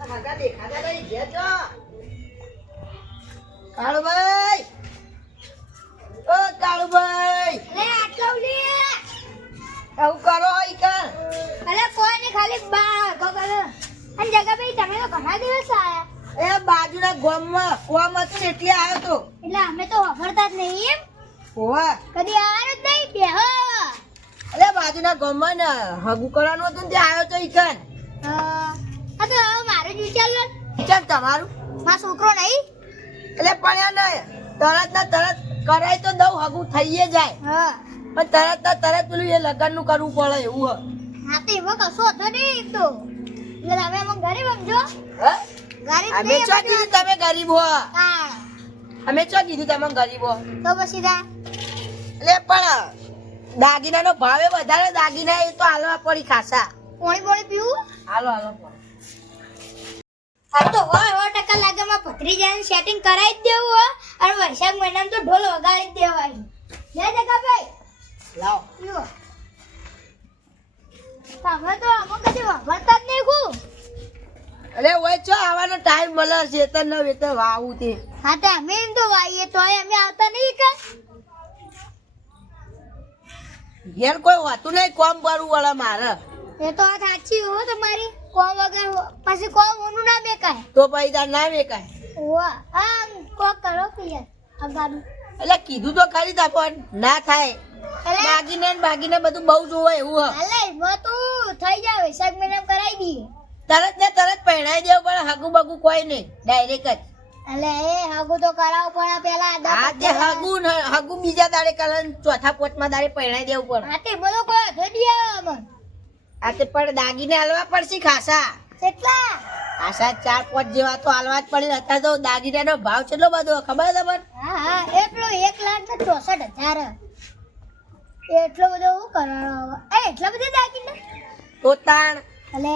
હાગા દેખાતા નહીં જે તો કાળુભાઈ ઓ કાળુભાઈ અરે આટલો લે આવું કરો ઈ કાં અરે કોઈ નહીં ખાલી બા ગગલ અને જગા ભાઈ તમે તો ઘણા દિવસ આયા એ બાજુના ગામમાં કોમ હતું એટલે આવ્યો તો એટલે અમે તો ખબરતા જ નહીં એમ હોવા કદી આવવાનું જ નહીં બેહો અરે બાજુના ગામમાં ને હગુ કરવાનું હતું ને ત્યાં આવ્યો તો ઈ કાં આ તો હવે મારું જ વિચાર લો ચાલ તમારું મારો છોકરો નહીં એટલે પણ એને તરત ના તરત કરાય તો દઉં હગુ થઈએ જાય હા પણ તરત ના તરત પેલું એ લગ્નનું કરવું પડે એવું હા તો એમાં કશો હતો નહીં એક તો એટલે તમે અમે ગરીબ સમજો હે ગરીબ અમે ચો કીધું તમે ગરીબ હો હા અમે ચો કીધું તમે ગરીબ હો તો પછી દા એટલે પણ દાગીનાનો ભાવે વધારે દાગીના એ તો હાલવા પડી ખાસા પાણી પાણી પીવું હાલો હાલો આ તો 100% લાગે માં ભત્રીજાને સેટિંગ કરાવી જ દેવું હો અને વૈશાખ મહિનામાં તો ઢોલ વગાડી જ દેવાય લે જગા ભાઈ લાવો પીવો તમે તો અમુક કદી વાપરતા જ નહીં હું અરે ઓય ચો આવવાનો ટાઈમ મળે છે તન ન વેતર વાવું તે હા તો અમે એમ તો વાઈએ તો અમે આવતા નહીં કે ઘેર કોઈ હોતું નહીં કોમ કરવું પડે મારે એ તો આ સાચી હો તમારી કોમ વગર પછી કોમ ઓનું ના બેકાય તો પછી તાર ના વેકાય વાહ આ કોક કરો પિયર અગાડું એટલે કીધું તો ખરી તા પણ ના થાય એટલે દાગીના ને બાગીના બધું બહુ જોવે એવું હ હાલે એમાં તો થઈ જાય વૈશાખ મહિનામાં કરાવી દઈએ તરત ને તરત પહેણાઈ દેવું પડે હગુ બગુ કોઈ નહીં ડાયરેક્ટ જ એટલે એ હગું તો કરાવવું પડે પેલા હા તે હગુ બીજા દાડે કરે ને ચોથા પોચમાં દાડે પહેણાઈ દેવું પડે હા તે બોલો કોઈ અધો નહીં આવે અમન આ તે પણ દાગીને હાલવા પડશે ખાસા કેટલા ખાસા 4-5 જેવા તો હાલવા જ પડે અત્યારે તો દાગીનાનો ભાવ કેટલો બધો ખબર તમને હા હા એટલો 1,64,000 એટલો બધો હું કરવાનો એ એટલા બધા દાગીના તો તાણ એટલે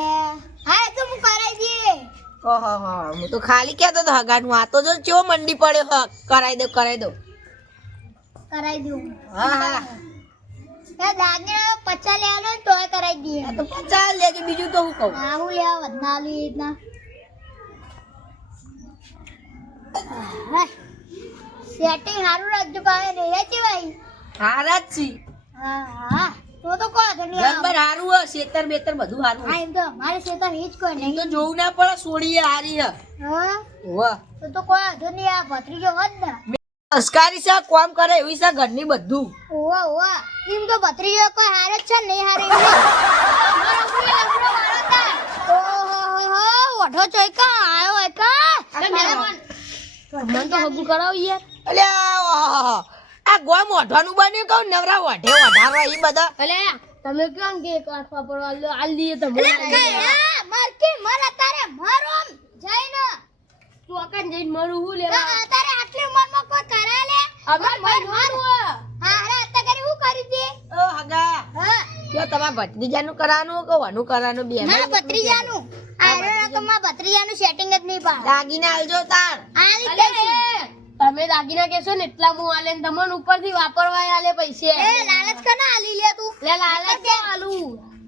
હા એ તો હું કરાવી દઈએ ઓહો હું તો ખાલી કહેતો તો હગાનું આ તો જો ચેવો મંડી પડ્યો હ કરાઈ દો કરાવી દઉં હા હા એ દાગીના 50 લેવાનો ને તોય કરાવી દઈએ આ તો 50 લેજો બીજું તો હું કહું હા હું લેવા વધનાલી રીતના સેટિંગ સારું રાખજો પાવે રે છે ભાઈ હારા જ છી હા હા તો કોઈ અધો નહીં આવે નંબર હારું હ શેતર બેતર બધું હારું હા એમ તો મારે સેતા હિજ કોઈ એમ નહીં તો જોવું ના પડે સોડીએ હારી હ હા વાહ તો કોઈ અધો નહીં આ ભત્રીજો હોત ને સંસ્કારી છે કોમ કરે એવી છે ઘરની બધું ઓવા ઓવા એમ તો ભત્રીજો કોઈ હારે જ છે નહીં હારે મારો ઉપરે લફડો મારો તા ઓહો ઓઢો ચોઈકા આયો હોય કા મન તો હગુ કરાવ યાર અલ્યા આ ગોમ ઓઢવાનું બન્યું કહું નવરા ઓઢે ઓઢાવા ઈ બધા અલે તમે કેમ કે કાઠવા પર આલ દીએ તો માર કે મારા તારે મારો જઈને તું અકન જઈને મારું હું લેવા તારે આટલી ઉંમરમાં કોઈ કરા લે અમાર ભાઈ મારું હા અરે અત્યારે કરી હું કરી દે ઓ હગા હા જો તમાર ભત્રીજાનું કરાવાનું કે વાનું કરાવાનું બે મારા ભત્રીજાનું આ કમા ભત્રીજાનું સેટિંગ જ નહીં પા દાગીને આલજો તાર આલી અલે દે તમે દાગીના કેશો ને એટલા હું આલે ને તમને ઉપરથી વાપરવા આલે પૈસે એ લાલચ કના આલી લે તું લે લાલચ કે આલુ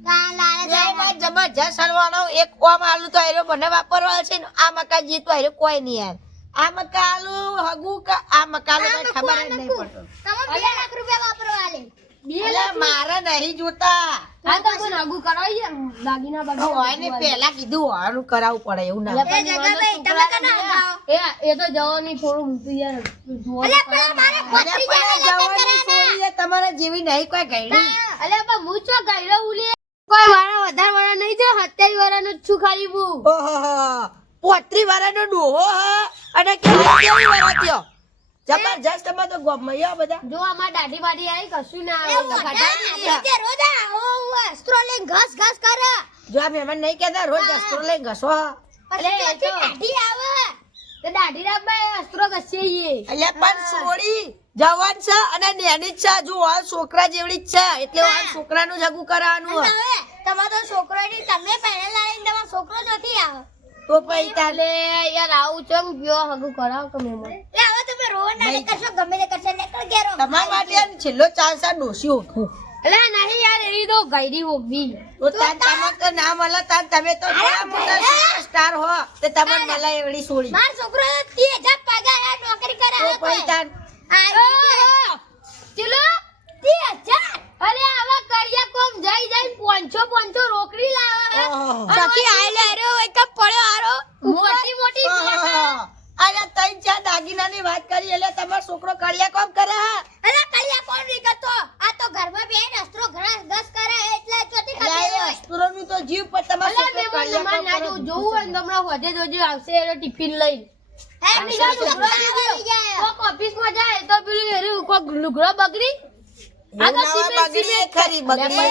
કા લાલચ એમાં જબરજસ્ત હલવાનો એક ઓમ આલુ તો આયરો મને વાપરવા છે ને આ મકા જી તો આયરો કોઈ નહીં યાર આ મકા આલુ હગુ કા આ મકા આલુ કઈ ખબર જ નહીં પડતો તમે 2 લાખ રૂપિયા વાપરવા આલે એટલે મારે નહીં જોતા હા તો મને આગુ કરાવી યાર દાગીના બગા હોય ને પેલા કીધું હોવાનું કરાવવું પડે એવું ના એ જગા ભાઈ તમે કના આવો એ તો જવાની થોડું મૂકી યાર જોવા અલે પણ મારે ભત્રીજાને લગન કરાના તમારા જેવી નહીં કોઈ ગયડી અલે પણ હું ચો ગઈરો ઉલે કોઈ વાળા વધારે વાળા નહીં જો 27 વાળાનો જ છું ખાલી હું ઓહો 35 વાળાનો ડોહો હ અને કેવી વાળા થયો જબરજસ્ત તમે તો ગમયા બધા જો અમાર દાઢી બાડી આવી કશું ના એ આવે ઓડા તે રોજા ઓ અસ્ત્રો લઈને ઘસ ઘસ કરે જો આ મહેમાન નહીં કહેતા રોજ અસ્ત્રો લઈને ઘસો પછી ત્યાંથી દાઢી આવે તો દાઢી રાબા અસ્ત્રો કસીએ એટલે પણ છોડી જવાન છે અને નેની જ છે જો આ છોકરા જેવડી જ છે એટલે આ છોકરાનું જગું કરવાનું અને હવે તમારો છોકરો ની તમે પહેલા લાવીને તમારો છોકરો નથી આવે તો પછી તાલે યાર આવું ચમ ગયો હગુ કરાવ કે મેમન લે હવે તમે રોવા ના કરશો ગમે તે કરશો નીકળ ગેરો તમારા માટે આમ છેલ્લો ચાન્સ આ ડોસી ઓઠું અલા નહીં યાર એવી તો ગઈડી હોગી તો તાન તમને તો ના મળે તાન તમે તો થોડા મોટા સુપરસ્ટાર હો તે તમને મળે એવડી સોળી માર છોકરો 30,000 પગાર આ નોકરી કરે તો પછી તાન ચલો 30,000 અરે આવા કરિયા કોમ જઈ જઈ પોંચો રોકડી લાવે સખી આયલે રે એક પડ્યો હારો મોટી અરે તઈ ચા દાગીનાની વાત કરી એટલે તમારો છોકરો કડિયા કોમ કરે હા અલા કલ્યા કોણ રીકતો આ તો ઘરમાં બેન અસ્ત્રો ઘણા દસ કરે એટલે ચોથી એટલે ખબર એ અસ્તુરોનું તો જીવ પર તમારો અલા છોકરો મેમન કડિયા તમાર ના કોમ કરે. જોવું હોય ને હમણાં હોજે જોજો આવશે એનો ટિફિન લઈને હે આ બીજા છોકરો કોક ઓફિસમાં જાય તો પેલું હેરું કોક લુગડો બગડી આ તો એવું ના સિમેન્ટ બગડી એ ખરી બગડી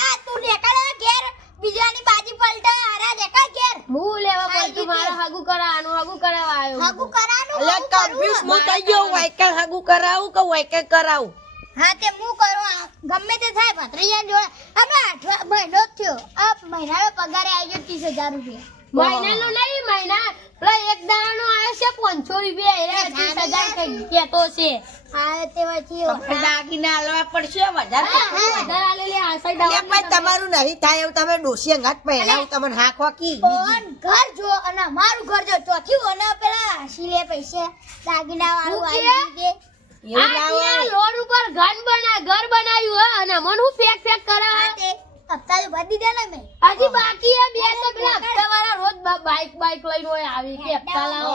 આ તું દેખાડા ઘેર બીજાની બાજી પલટા હારા દેખા ઘેર હું લેવા પડતું મારે હાગુ કરાવવા આવ્યો હગુ કરાનું એટલે હું કરું? કન્ફ્યુઝ મો થઈ ગયો વાયકા હાગુ કરાવું કે વાયકા કરાવું હા તે હું કરું આ ગમે તે થાય ભત્રીજા જોડે અમે 8 મહિનો જ થયો આ મહિનાનો પગારે આવી ગયો 30,000 રૂપિયા મહિનાનો નહીં મહિના પેલા એક દાડાનો આવ્યો છે 500 રૂપિયા એરે 30,000 કઈ કેતો છે હા તે પછી તમારે દાગીના આલવા પડશે વધારે વધારે આલેલી આ સાઈડ એટલે પણ તમારું નહીં થાય એવું તમે ડોસી અંગાત પહેલા તમને હાંકવા કી ઓન ઘર જો અને અમારું ઘર જો ચોથી ઓના પેલા સિલે પૈસે દાગીના વાળું હું આવી ગયું એવું ના હોય લોડ ઉપર ઘર બનાવ્યું હે અને મન હું ફેક કરે હા તે હપ્તા તો ભરી દીધા ને મેં હજી બાકી હે બે તો પેલા હપ્તા વાળા રોજ બાઈક લઈને હોય આવી કે હપ્તા લાવો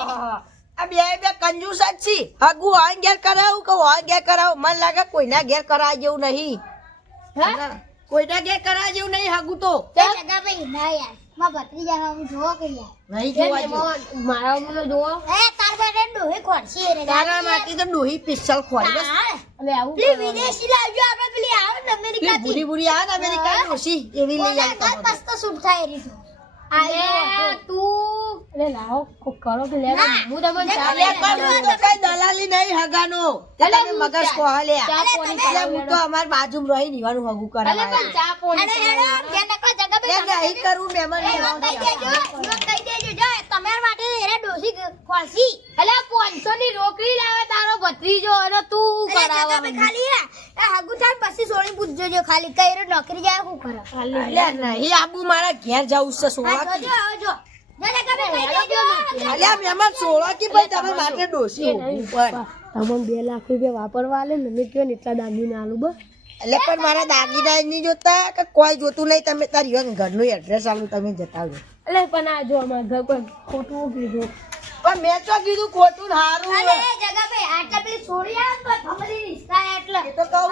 આ બે કંજૂસ જ છી હગુ આ ઘેર કરાવું કે આ ઘેર કરાવું મને લાગે કોઈના ઘેર કરાય જેવું નહીં હે કોઈના ઘેર કરાય જેવું નહીં હગુ તો તે જગા ભાઈ ના યાર માં ભત્રીજા હું જોવો કે યાર નહીં જોવા જેવું મારા મને જોવો એ તાર બેને ડોહે ખોડશી રે તારા માટે તો ડોહી પિસ્તલ ખોરી બસ એટલે આવું પેલી વિદેશી લાવજો આપણે પેલી આવે ને પેલી અમેરિકા થી બુરી બુરી આ ને અમેરિકા ડોસી એવી લઈ આવી ઓલા તમે મસ્ત સૂટ થાય રીતો અરે તું અરે લાવો કોક કરો કે લે હું તમને ચા અલ્યા પણ હું તો કઈ દલાલી નહીં હગાનો તે તમે મગજ કોહલ્યા ચા પોણી એટલે હું તો અમાર બાજુમાં રહી નીવાનું હગુ અલે કરાવાય પણ ચા પોણી અરે હેડો ધ્યાન રાખો જગા એ ભાઈ નહીં કરું મહેમાન એવું કહી દેજો એવું કહી દેજો જો તમારા માટે એરા ડોસી ખોસી અલે 500 ની રોકડી લાવે તારો ભત્રીજો અને તું અરે જગા કરાવવા ભાઈ ખાલી એ હગુ થાય પછી સોળી પૂછજો જો ખાલી કઈ રે નોકરી જાય હું કરે અલ્યા નહીં આબુ મારા ઘેર જવું છે આ સોળા જોજો આવો જો જગા ભાઈ કહી દેજો અલ્યા મહેમાન સોળા કે ભાઈ તમે માટે ડોસી હોવું પણ તમને 2 લાખ રૂપિયા વાપરવા આલે ને મેં કયો ને એટલા દાગીના આલું બસ એટલે પણ મારા દાગીના નહીં જોતા કે કોઈ જોતું નહીં તમે તારી ઘરનું એડ્રેસ આલું તમે જતા આવજો એટલે પણ આ જો અમારા ઘર પર ખોટું કીધું પણ મેં તો કીધું ખોટું ને હારું અરે જગા ભાઈ આટલા પેલી સોળી આવે તો ફમરી રિશ્તા એટલે એ તો કહું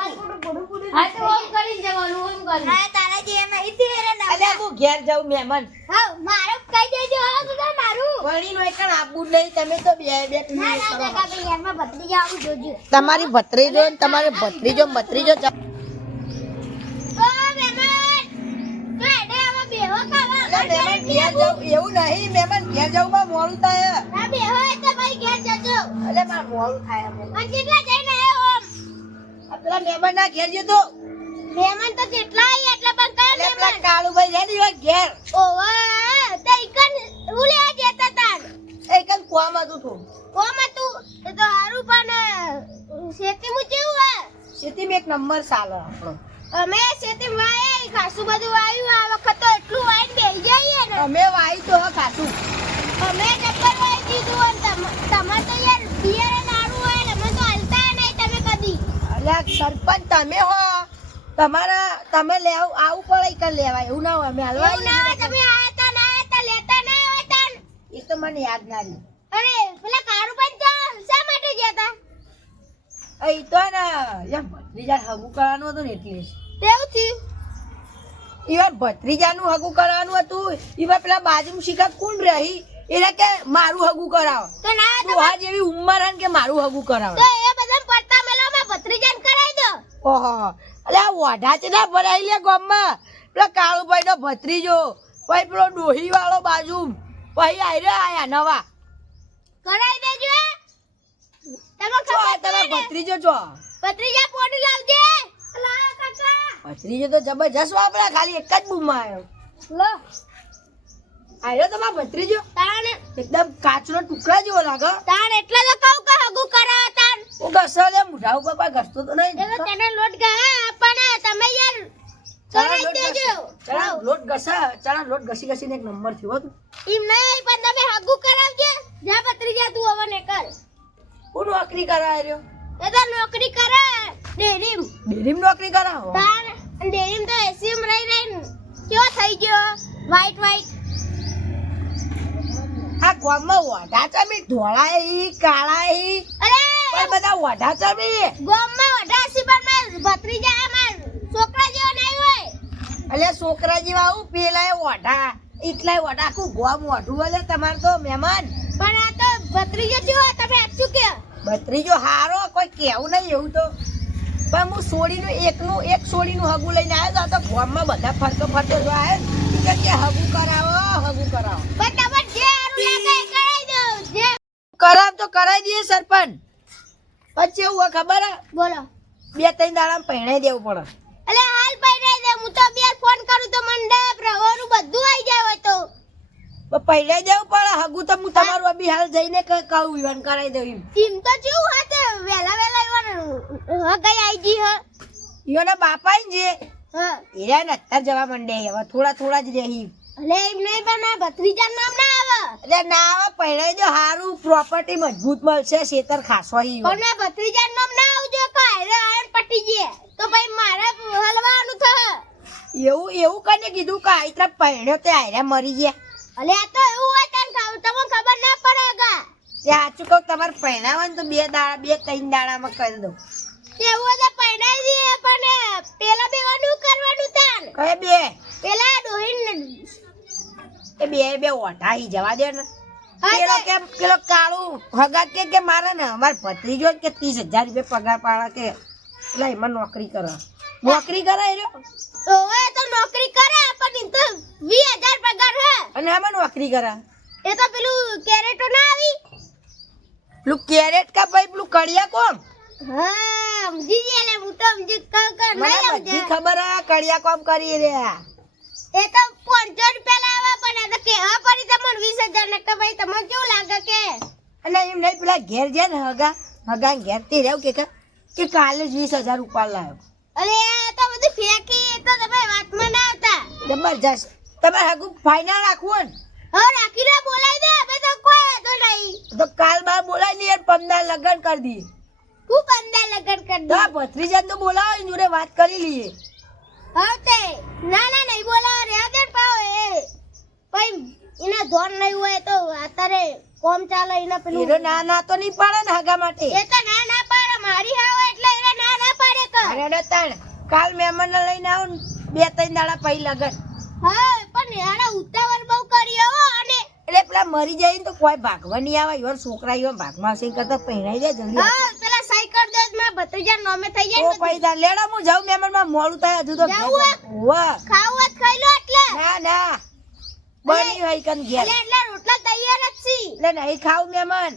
હા તો ઓમ કરીને જવાનું ઓમ કરી હા તારા જે એમ હતી રે ના અલ્યા હું ઘેર જાઉં મહેમાન હા મારું કહી દેજો હા તો મારું વળી નો એકણ આપવું જ નહીં તમે તો બે ના ના જગા ભાઈ યારમાં ભત્રીજા આવું જોજો તમારી ભત્રીજો ને તમારે ભત્રીજો ભત્રીજો ઓ મહેમાન તો એડે આવા બેહો ખાવા મહેમાન ઘેર જાઉં એવું નહીં મહેમાન ઘેર જાઉં માં મોડું થાય ના બેહો એટલે ભાઈ ઘેર જજો અલે માર મોડું થાય અને કેટલા જઈને આયો ઓમ આ પેલા મહેમાન ના ઘેર જતો મહેમાન તો કેટલા આયા એટલે પણ કયો એટલે મહેમાન પેલા કાળુભાઈ છે ને એવા ઘેર ઓવા તે ઇકન ઉલ્યા જતા તાર એ કઈ કોમ હતું તું ઓમાં તું એ તો હારું પણ શેતી મુ કેવું હે ખેતીમાં એક નંબર ચાલે આપણો અમે શેતી વાય ખાસું બધું વાયું આ વખત તો એટલું વાઈને બેહી જઈએ ને અમે વાઈ તો ખાતું અમે ટપ્પર વાઈ દીધું અને તમાર તો યાર બિયર નારું હોય ને અમે તો હલતા નહીં તમે કદી અલ્યા સરપંચ તમે હો તમારા તમે લેવ આવું પડે કે લેવાય એવું ના હોય અમે એવું ના હોય હલવાઈ તમે આયા તા ના આયા તા લેતા ના હોય તાન એ તો મને યાદ ના રહ્યું અરે પેલા કારું પણ તો શા માટે ગયા તા એ તો ને યા ભત્રીજા હગું કરવાનું હતું ને એટલે તેવું થયું ઈવન ભત્રીજાનું હગું કરવાનું હતું ઈવન પેલા બાજુમાં શિકા કોણ રહી એને કે મારું હગું કરાવો તો ના તું આ જેવી ઉંમર હે ને કે મારું હગું કરાવો તો એ બધા પડતા મેલામાં ભત્રીજાન કરાઈ દો ઓહો અલે આ વાઢા છે ના ભરાઈ લે ગામમાં પેલા કાળુભાઈ નો ભત્રીજો પછી પેલો ડોહી વાળો બાજુ પછી આયા નવા કરાઈ દેજો તમે ચો આ ખબર તમારા ભત્રીજો ચો ભત્રીજા પોડી લાવજે અલા કાકા ભત્રીજો તો જબરજસ્ત વાપરા ખાલી એક જ બૂમમાં આવ્યો લો આવ્યો તમારો ભત્રીજો તાણ એકદમ કાચનો ટુકડા જેવો લાગે તાણ એટલે તો કહું કે હગું કરાવ તાણ હું ઘસો લે મુઢા ઉપર કોઈ ઘસતો તો નહીં એટલે તેને લોટ ગયા પણ તમે યાર ચણા કરાઈ દેજો લોટ ચણા લોટ ઘસી એક નંબર થયો તું એમ નહીં પણ તમે હગુ કરાવજો જા ભત્રીજા તું હવે ને કર હું નોકરી કરાવ્યો એ તો નોકરી કરે ડેરીમ નોકરી કરાવો તાર ડેરીમ તો એસી માં રહી કેવો થઈ ગયો વ્હાઈટ આ ગામમાં વઢા ચમી ધોળા ઈ કાળા ઈ અરે પણ બધા વઢા ચમી ગામમાં વઢાસી પણ માર ભત્રીજા અમાર છોકરા જેવો નહીં હોય અલ્યા છોકરા જેવા આવું પેલા વઢા એટલાય વઢા આખું ગામ વઢું અલે તમાર તો મહેમાન પણ આ તો ભત્રીજો જેવો તમે સાચું કે ભત્રીજો હારો કોઈ કેવું નહીં એવું તો પણ હું સોડીનું એક સોડીનું હગું લઈને આવ્યો તો ગામમાં બધા ફરતો જો આવ્યો કે હગું કરાવો પણ તમે જે હારું લાગે એ કરાઈ દો જે કરાવ તો કરાવી દઈએ સરપંચ પછી એવું હોય ખબર હે? બોલો 2-3 દાડામાં પહેણાઈ દેવું પડે અલે હાલ પૈરાઈ દે હું તો બે ફોન કરું તો મંડપ રવાનું બધું આવી જાય હોય તો પહેણાઈ દેવું પડે હગું તો હું તમારું અભી હાલ જઈને કહું ઈવન કરાવી દઉં એમ તો જેવું હાથે વેલા ઈવન ગઈ આઈ જી હ ઈવના બાપા જે હા એરા ને અત્યારે જવા માંડે હવે થોડા જ રહી અલે એમ નહીં પણ આ ભત્રીજા નામ ના આવે એટલે ના આવે પહેણાઈ દો હારું પ્રોપર્ટી મજબૂત મળશે શેતર ખાસો પણ આ ભત્રીજા નામ ના આવજો કાયરે આયન પટી જે તો ભાઈ મારે હલવાનું થ એવું કને કીધું કે આઈતરા પહેણ્યો તે આયરા મરી ગયા અલે આ તો એવું હોય તમને ખબર ના પડેગા સાચું કહું તમારે પહેણાવે ને તો 2-3 દાડામાં કરી દઉં એવું હોય તો પહેરાઈ દે પણ પેલા બેવાનું કરવાનું તાન કઈ બે પેલા ડોહીન એ બે ઓઢાઈ જવા દે ને હા પેલો કાળું હગા કે મારે ને અમાર ભત્રીજો કે 30,000 રૂપિયા પગાર પાડે કે એટલે એમાં નોકરી કરે રહ્યો ઓવે તો નોકરી કરે પણ ઈ તો 20,000 પગાર હે અને આમાં નોકરી કરે એ તો પેલું કેરેટો ના આવી પેલું કેરેટ કા ભાઈ પેલું કડિયા કોમ હા સમજી ગયા લે હું તો સમજી કર મને નહીં બધી સમજે ખબર હે કડિયા કોમ કરી રહ્યા એ તો 500 રૂપિયા લાવે પણ આ તો કેવા પડી તમને 20,000 ને કે ભાઈ તમને કેવું લાગે કે અને એમ નહીં પેલા ઘેર છે ને હગા ઘેર તે રહ્યો કે કાલે જ 20,000 રૂપિયા લાવ્યો અરે આ તો બધું ફેંકી એ તો તમે વાતમાં ના આવતા જબરજસ્ત તમારે હગું ફાઇનલ રાખવું ને હવે રાખીને બોલાવી દે હવે તો કોઈ વાંધો નહીં તો કાલ બાર બોલાવી દઈએ 15 લગન કરી દઈએ તું બંદા લગન કર તો દે આ ભત્રીજાને તો બોલાવો એની જોડે વાત કરી લઈએ હવે ના નહીં બોલાવા રહ્યા દે પાવ એ ભાઈ એના ધોન નહીં હોય તો અત્યારે કોમ ચાલે એના પેલું હીરો ના તો નહીં પાડે ને હગા માટે એ તો ના પાડે મારી હાવ એટલે એને ના પાડે કે અરે ડતાણ કાલ મહેમાનને લઈને આવો ને 2-3 દાડા પછી લગન હા પણ યાર ઉતાવળ બહુ કરી હો અને એટલે પેલા મરી જાય ને તો કોઈ ભાગવા નહીં આવે ઈવન છોકરા ઈવન ભાગમાં છે કરતા પહેરાઈ જાય જલ્દી હા પેલા સાયકલ દે માં ભત્રીજા નામે થઈ જાય તો પૈસા લેડા હું જાઉં મહેમાનમાં મોડું થાય હજુ તો જાવું વાહ ખાવું જ ખાઈ લો એટલે ના બની હોય કન ઘેર એટલે રોટલા તૈયાર જ છે એટલે નહીં ખાવું મહેમાન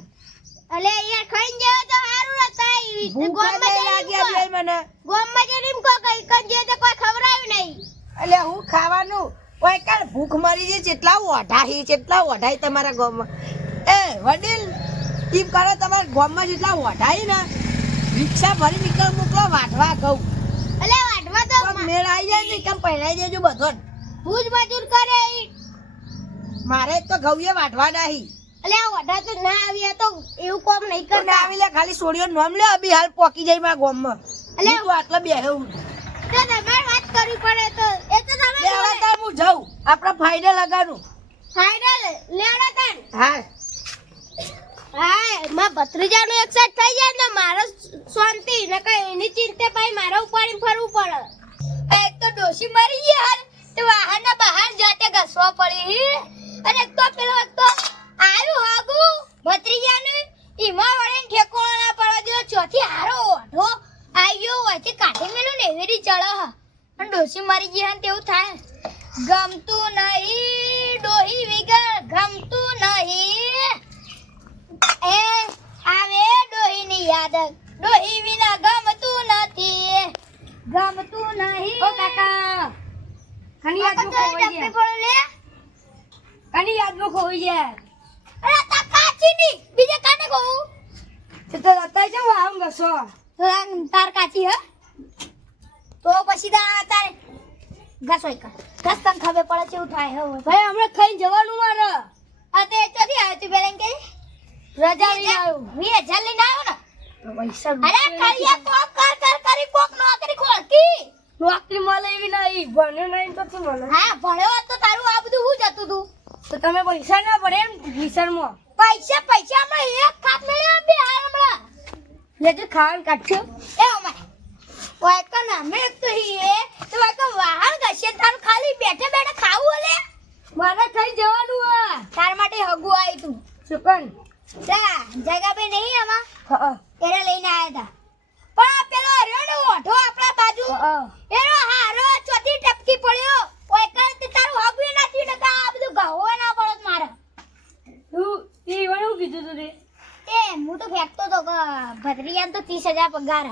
અલે યાર ખાઈને જાવ તો સારું રતાઈ ભૂખ નહીં લાગ્યા બે મને ગોમમાં જઈને એમ કો કઈ કન જે તો કોઈ ખવરાયું નહીં એટલે હું ખાવાનું કોઈ કાલ ભૂખ મરી જાય જેટલા ઓઢાઈ તમારા ગામમાં એ વડીલ ટીમ કરો તમારા ગામમાં જેટલા ઓઢાઈ ને રિક્ષા ભરી નીકળ મોકલો વાઢવા કહું અલે વાડવા તો કોક મેળ આવી જાય ને કેમ પહેરાઈ દેજો બધો ભૂજ મજૂર કરે ઈ. મારે તો ઘઉંએ વાઢવા નહીં અલે આ વડા તો ના આવ્યા તો એવું કોમ નહીં તો ના કરતા આવી લે ખાલી સોડિયો નામ લે અભી હાલ પોકી જાય મારા ગામમાં અલે હું તો આટલા બેહું તો તમારે વાત કરવી પડે તો એ તો તમે બે હવે તાર હું જાઉં આપણે ફાઇનલ લગાનું ફાઇનલ લેડો તન હા હા માં ભત્રીજાનું એક સાથ થઈ જાય ને મારો શાંતિ ને કઈ એની ચિંતા પાઈ મારા ઉપાડીને ફરવું પડે એક તો ડોશી મરી ગઈ હાલ તે વાહનના બહાર જાતે ઘસવા પડી અને એક તો પેલો એક તો આયુ હાગુ ભત્રીજાનું ઈમાં વળે ઠેકોણો ના પડવા દો ચોથી હારો ઓઢો આયો વચ્ચે કાઢી મેલું ને એવી ચડો હ અને ડોશી મરી ગઈ હન તેવું થાય ગમતું નહીં ડોહી વિગર ગમતું નહીં એ આવે ડોહીની યાદ ડોહી વિના ગમતું નથી ગમતું નહીં ઓ કાકા કની યાદમાં ખોવાઈ ગયા કની યાદમાં ખોવાઈ ગયા અરે તા કાચી ની બીજે કાને કહું તે તો અત્યારે કેમ આમ ગસો તાર કાચી હ તો પછી તારે ઘસ હોય કા ઘસ તને ખબર પડે છે એવું થાય હવે ભાઈ હમણાં ખાઈને જવાનું મારે અતે ચોથી આવ્યો તું બેલેન કે રજા લઈને આવ્યો 20,000 લઈને આવ્યો ને પૈસા અરે કરિયા કોક કર કરી કોક નોકરી ખોલતી નોકરી મળે એવી નહીં ભણ્યો નહીં તો શું મળે હા ભણ્યો હોત તો તારું આ બધું હું જતું તું તો તમે પૈસા ના ભરે એમ વિસરમાં પૈસા હમણાં એક ખાપ મળ્યો બે હાર હમણાં લેજો ખાવાનું કાઢજો એ અમાય ઓય કન અમે તો હી તો ઓય ક વાહન ગશે તારું ખાલી બેઠે બેઠે ખાવું હલે મારે થઈ જવાનું આ તાર માટે હગુ આવી તું સુકન જા જગા બે નહીં આમાં હા એરે લઈને આયા તા પણ આ પેલો રહ્યો ને ઓઢો આપણા બાજુ હા એનો હારો ચોથી ટપકી પડ્યો ઓય કન તે તારું હગુ ના થયું ને કા આ બધું ગાવો ના પડત મારે તું એ વણું કીધું તું તે એ હું તો ફેંકતો તો ભદ્રિયાન તો 30,000 પગાર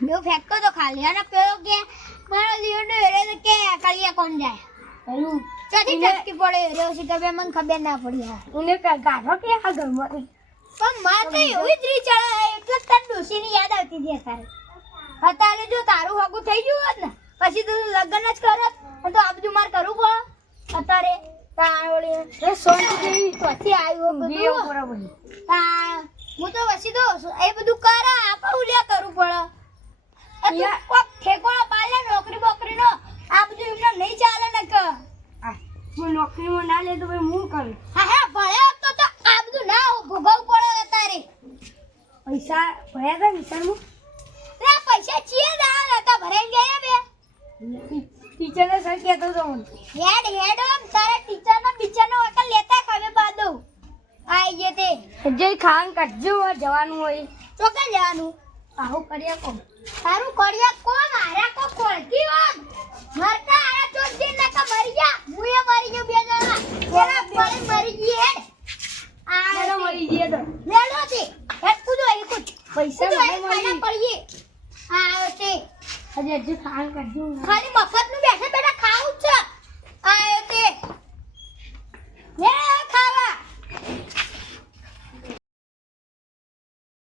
હું ફેંકતો તો ખાલી અને પેલો કે મારો લીઓનો એરે તો કે કલિયા કોણ જાય પેલું ચોથી ટપકી પડ્યો રહ્યો છે કે બે મને ખબર ના પડી હા ઉને ગાઢો કે આ ઘરમાંથી પણ માર તો એવી જ રી ચડે એટલે તને ડોશીની યાદ આવતી હતી તારે અત્યારે જો તારું હગું થઈ ગયું હોત ને પછી તું લગ્ન જ કરત તો આ બધું મારે કરવું પડે અત્યારે તાવળી એ સોની જેવી ચોથી આવ્યું બે બધું બરાબર હું તો વસી તો એ બધું કરા આપણે ઉલ્યા કરવું પડે યા. કોક ઠેકોણો પાલે નોકરી બોકરીનો આ બધું એમને નહીં ચાલે ને કે હું નોકરીમાં ના લે તો ભાઈ હું કરું હા ભણ્યો તો આ બધું ના ભોગવવું પડે અત્યારે પૈસા ભર્યા હતા વિચારમાં રે પૈસા ચીએ ના હતા ભરાઈ ગયા બે ટીચરને સર કહેતો હતો મને હેડ તારા ટીચરનો બિચારનો વકલ લેતા ખવે બાદો આઈ જે તે જે ખાવાનું કાઢજો જવાનું હોય ચોકે જવાનું આવું કર્યા કોમ તારું કડિયા કોણ આરા કો ખોલતી હોત મરતા આરા ચોટ દે ના કા મરી જા મુએ મરી ગયો બે જણા પેલા પડી મરી ગઈ હેડ મારો આ મરી ગયો તો લેલો છે હેડ કૂદો એ કૂદ પૈસા કૂદો મને એ ખાડા મળી પડીએ આ તે હજી હજુ ખાવાનું કાઢજો ખાલી મફત નું